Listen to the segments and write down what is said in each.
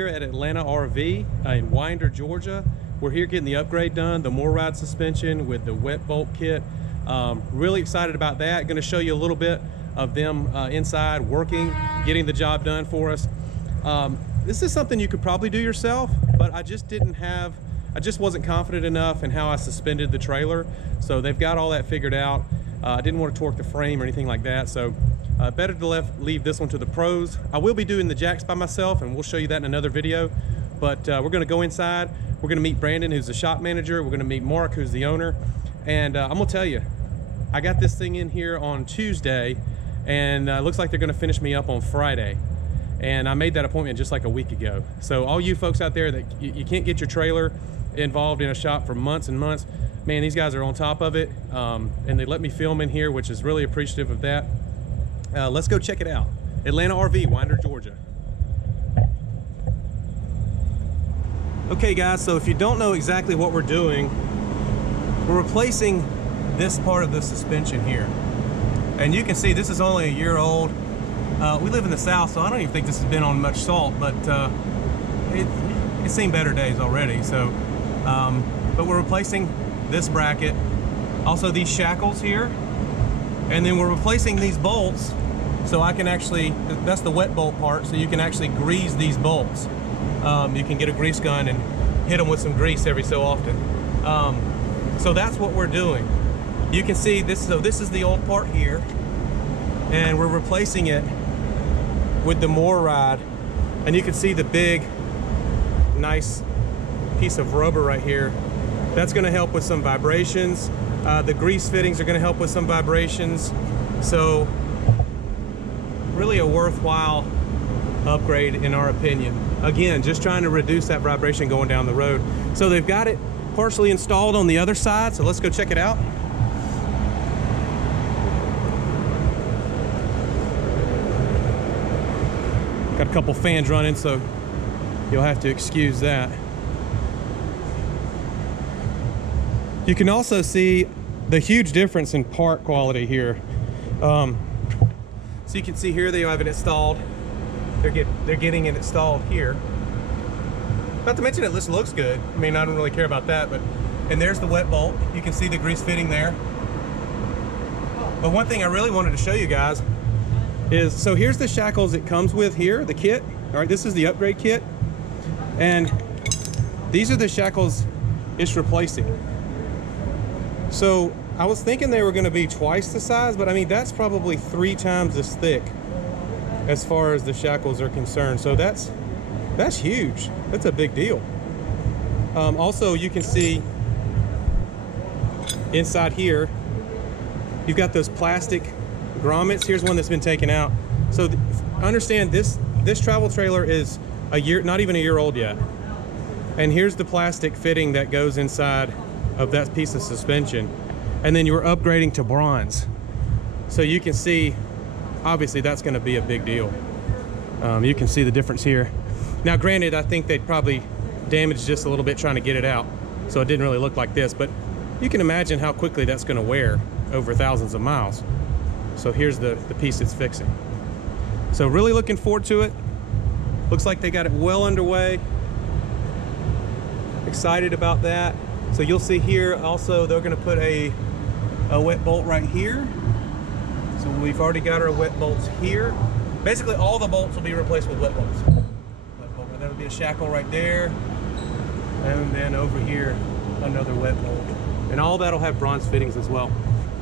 here at Atlanta RV in Winder, Georgia. We're here getting the upgrade done, the MORryde suspension with the wet bolt kit. Really excited about that. Going to show you a little bit of them inside working, getting the job done for us. This is something you could probably do yourself, but I just wasn't confident enough in how I suspended the trailer. So they've got all that figured out. I didn't want to torque the frame or anything like that. So better to leave this one to the pros. I will be doing the jacks by myself, and we'll show you that in another video. But we're going to go inside. We're going to meet Brandon, who's the shop manager. We're going to meet Mark, who's the owner. And I'm going to tell you, I got this thing in here on Tuesday, and it looks like they're going to finish me up on Friday. And I made that appointment just like a week ago. So all you folks out there that you can't get your trailer involved in a shop for months and months, man, these guys are on top of it. And they let me film in here, which is really appreciative of that. Let's go check it out. Atlanta RV, Winder, Georgia. Okay guys, so if you don't know exactly what we're doing, we're replacing this part of the suspension here. And you can see this is only a year old. We live in the South, so I don't even think this has been on much salt, but it's seen better days already. So, but we're replacing this bracket, also these shackles here, and then we're replacing these bolts. So I can actually, that's the wet bolt part, so you can actually grease these bolts. You can get a grease gun and hit them with some grease every so often. So that's what we're doing. You can see this, so this is the old part here, and we're replacing it with the MORryde, and you can see the big, nice piece of rubber right here. That's gonna help with some vibrations. The grease fittings are gonna help with some vibrations. So really a worthwhile upgrade in our opinion. Again, just trying to reduce that vibration going down the road. So they've got it partially installed on the other side, so let's go check it out. Got a couple fans running, so you'll have to excuse that. You can also see the huge difference in part quality here. So you can see here they have it installed. They're getting it installed here. Not to mention it just looks good. I mean, I don't really care about that, but, and there's the wet bolt. You can see the grease fitting there. But one thing I really wanted to show you guys is, so here's the shackles it comes with here, the kit. All right, this is the upgrade kit. And these are the shackles it's replacing. So I was thinking they were gonna be twice the size, but I mean, that's probably 3 times as thick as far as the shackles are concerned. So that's huge. That's a big deal. Also, you can see inside here, you've got those plastic grommets. Here's one that's been taken out. So understand this travel trailer is not even a year old yet. And here's the plastic fitting that goes inside of that piece of suspension. And then you were upgrading to bronze. So you can see, obviously that's gonna be a big deal. You can see the difference here. Now granted, I think they probably damaged just a little bit trying to get it out, so it didn't really look like this, but you can imagine how quickly that's gonna wear over thousands of miles. So here's the piece it's fixing. So really looking forward to it. Looks like they got it well underway. Excited about that. So you'll see here also they're gonna put a wet bolt right here. So we've already got our wet bolts here. Basically all the bolts will be replaced with wet bolts. There'll be a shackle right there. And then over here, another wet bolt. And all that'll have bronze fittings as well.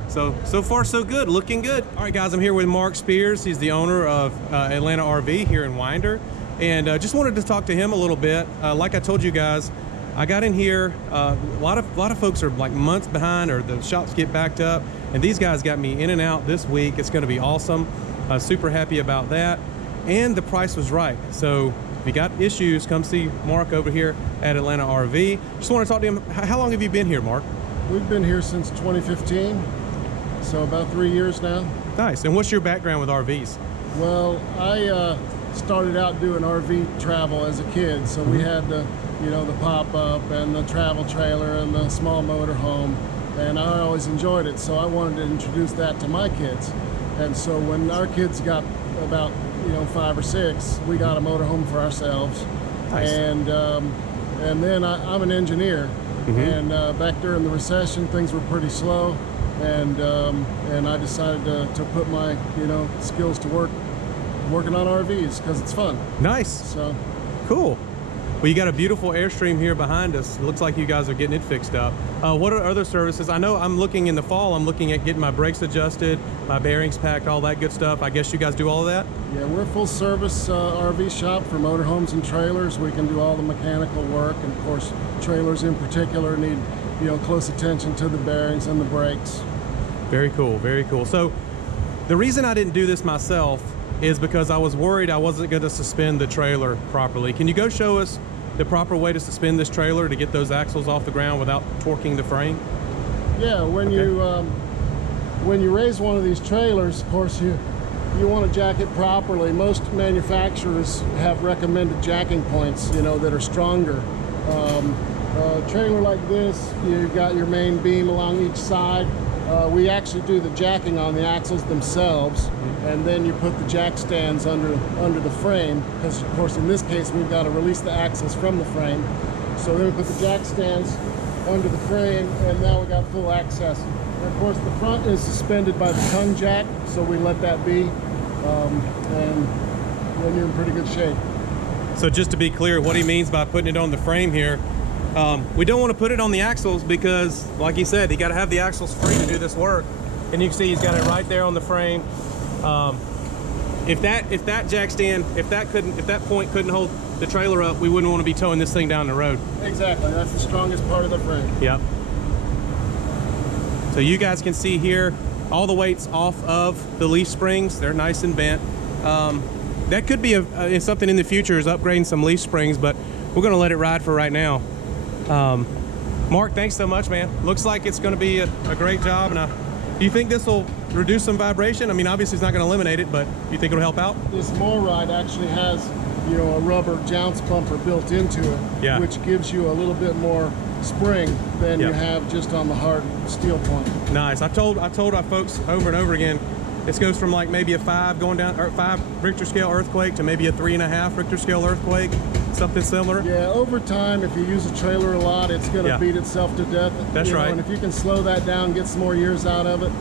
So far so good, looking good. All right guys, I'm here with Mark Spears. He's the owner of Atlanta RV here in Winder. And just wanted to talk to him a little bit. Like I told you guys, I got in here, a lot of folks are like months behind, or the shops get backed up, and these guys got me in and out this week. It's gonna be awesome. Super happy about that. And the price was right. So if you got issues, come see Mark over here at Atlanta RV. Just want to talk to him. How long have you been here, Mark? We've been here since 2015, so about 3 years now. Nice. And what's your background with RVs? Well, I started out doing RV travel as a kid, so we had the pop-up and the travel trailer and the small motor home, and I always enjoyed it, so I wanted to introduce that to my kids. And so when our kids got about 5 or 6, we got a motorhome for ourselves, Nice. And then I'm an engineer, and back during the recession, things were pretty slow, and I decided to put my skills to work working on RVs because it's fun. Nice. So cool. Well, you got a beautiful Airstream here behind us. It looks like you guys are getting it fixed up. What are other services? I know I'm looking in the fall, I'm looking at getting my brakes adjusted, my bearings packed, all that good stuff. I guess you guys do all of that? Yeah, we're a full service RV shop for motorhomes and trailers. We can do all the mechanical work, and of course trailers in particular need close attention to the bearings and the brakes. Very cool, very cool. So the reason I didn't do this myself is because I was worried I wasn't going to suspend the trailer properly. Can you go show us the proper way to suspend this trailer to get those axles off the ground without torquing the frame? Yeah, when you raise one of these trailers, of course you want to jack it properly. Most manufacturers have recommended jacking points, that are stronger. A trailer like this, you've got your main beam along each side. We actually do the jacking on the axles themselves, and then you put the jack stands under the frame, because of course in this case we've got to release the axles from the frame. So then we put the jack stands under the frame, and now we got full access. And of course the front is suspended by the tongue jack, so we let that be, and then you're in pretty good shape. So just to be clear, what he means by putting it on the frame here, we don't want to put it on the axles because, like he said, you got to have the axles free to do this work. And you can see he's got it right there on the frame. If that jack stand, if that point couldn't hold the trailer up, we wouldn't want to be towing this thing down the road. Exactly, that's the strongest part of the frame. Yep. So you guys can see here, all the weight's off of the leaf springs. They're nice and bent. That could be something in the future, is upgrading some leaf springs, but we're going to let it ride for right now. Mark, thanks so much, man. Looks like it's going to be a great job. And do you think this will reduce some vibration? I mean, obviously it's not going to eliminate it, but do you think it'll help out? This MORryde actually has, a rubber jounce bumper built into it, which gives you a little bit more spring than you have just on the hard steel point. Nice. I've told our folks over and over again, this goes from like maybe a 5 going down, or 5 Richter scale earthquake to maybe a 3.5 Richter scale earthquake, something similar. Yeah, over time, if you use a trailer a lot, it's going to beat itself to death. That's right. And if you can slow that down, get some more years out of it.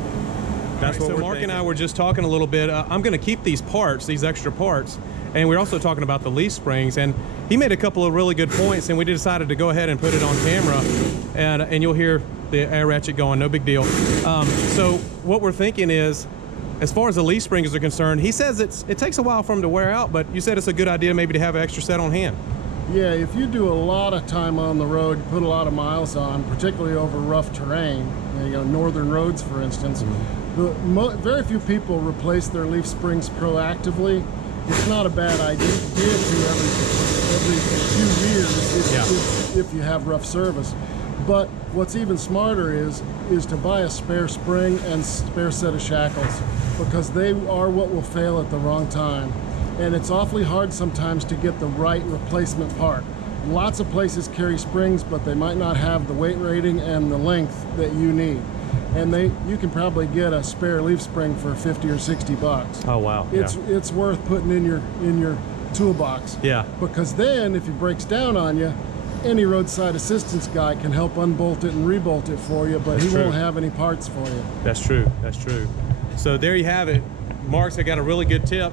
That's what we're Mark thinking. And I were just talking a little bit. I'm going to keep these parts, these extra parts, and we're also talking about the leaf springs. And he made a couple of really good points, and we decided to go ahead and put it on camera, and you'll hear the air ratchet going. No big deal. So what we're thinking is, as far as the leaf springs are concerned, he says it takes a while for them to wear out, but you said it's a good idea maybe to have an extra set on hand. Yeah, if you do a lot of time on the road, put a lot of miles on, particularly over rough terrain, northern roads, for instance, very few people replace their leaf springs proactively. It's not a bad idea to every few years if you have rough service. But what's even smarter is to buy a spare spring and spare set of shackles, because they are what will fail at the wrong time. And it's awfully hard sometimes to get the right replacement part. Lots of places carry springs, but they might not have the weight rating and the length that you need. And you can probably get a spare leaf spring for 50 or 60 bucks. Oh wow. It's worth putting in your toolbox. Yeah. Because then if it breaks down on you, any roadside assistance guy can help unbolt it and rebolt it for you, but he won't have any parts for you. That's true. That's true. So there you have it. Mark's got a really good tip.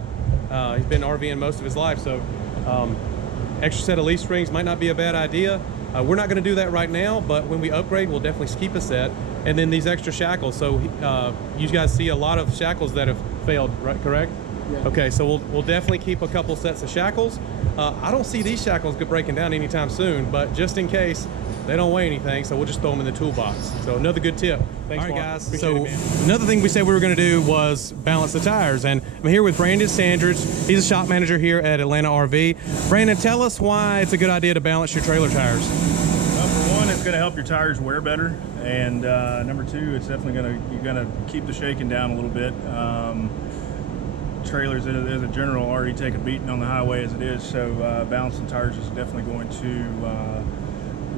He's been RVing most of his life, so extra set of leaf springs might not be a bad idea. We're not going to do that right now, but when we upgrade, we'll definitely keep a set. And then these extra shackles. So you guys see a lot of shackles that have failed, right? Correct? Yeah. Okay, so we'll definitely keep a couple sets of shackles. I don't see these shackles breaking down anytime soon, but just in case, they don't weigh anything, so we'll just throw them in the toolbox. So another good tip. Thanks, all right, Mark. Guys. So another thing we said we were going to do was balance the tires, and I'm here with Brandon Sandridge. He's a shop manager here at Atlanta RV. Brandon, tell us why it's a good idea to balance your trailer tires. Number one, it's going to help your tires wear better, and number two, it's definitely you're going to keep the shaking down a little bit. Trailers as a general already take a beating on the highway as it is, so balancing tires is definitely going to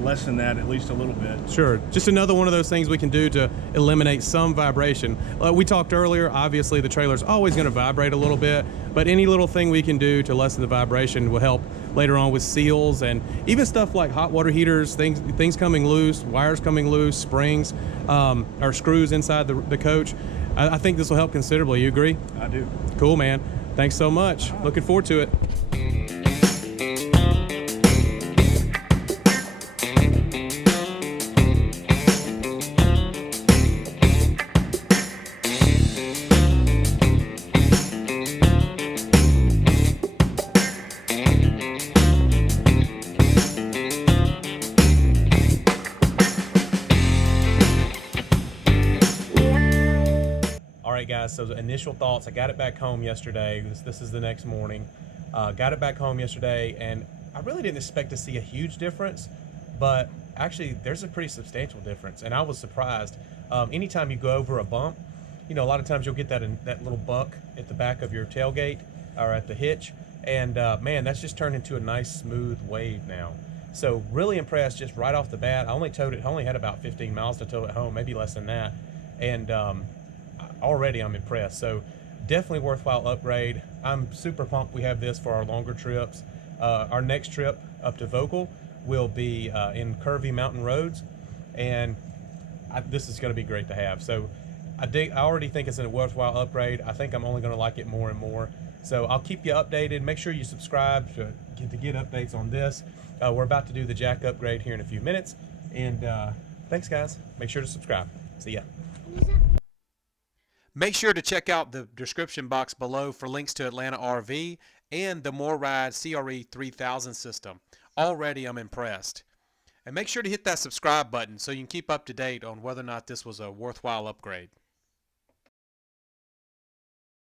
lessen that at least a little bit. Sure. Just another one of those things we can do to eliminate some vibration. We talked earlier, obviously the trailer's always going to vibrate a little bit, but any little thing we can do to lessen the vibration will help later on with seals and even stuff like hot water heaters, things coming loose, wires coming loose, springs, or screws inside the coach. I think this will help considerably. You agree? I do. Cool, man. Thanks so much. Looking forward to it. All right, guys, so the initial thoughts, I got it back home yesterday. This is the next morning. Got it back home yesterday, and I really didn't expect to see a huge difference, but actually there's a pretty substantial difference, and I was surprised. Anytime you go over a bump, you know, a lot of times you'll get that little buck at the back of your tailgate or at the hitch, and man, that's just turned into a nice smooth wave now. So really impressed just right off the bat. I only had about 15 miles to tow it home, maybe less than that, and already I'm impressed. So definitely worthwhile upgrade. I'm super pumped we have this for our longer trips. Our next trip up to Vocal will be in curvy mountain roads, and this is going to be great to have. So I already think it's a worthwhile upgrade. I think I'm only going to like it more and more. So I'll keep you updated. Make sure you subscribe to get updates on this. We're about to do the jack upgrade here in a few minutes, and thanks, guys. Make sure to subscribe. See ya. Make sure to check out the description box below for links to Atlanta RV and the MORryde CRE3000 system. Already I'm impressed. And make sure to hit that subscribe button so you can keep up to date on whether or not this was a worthwhile upgrade.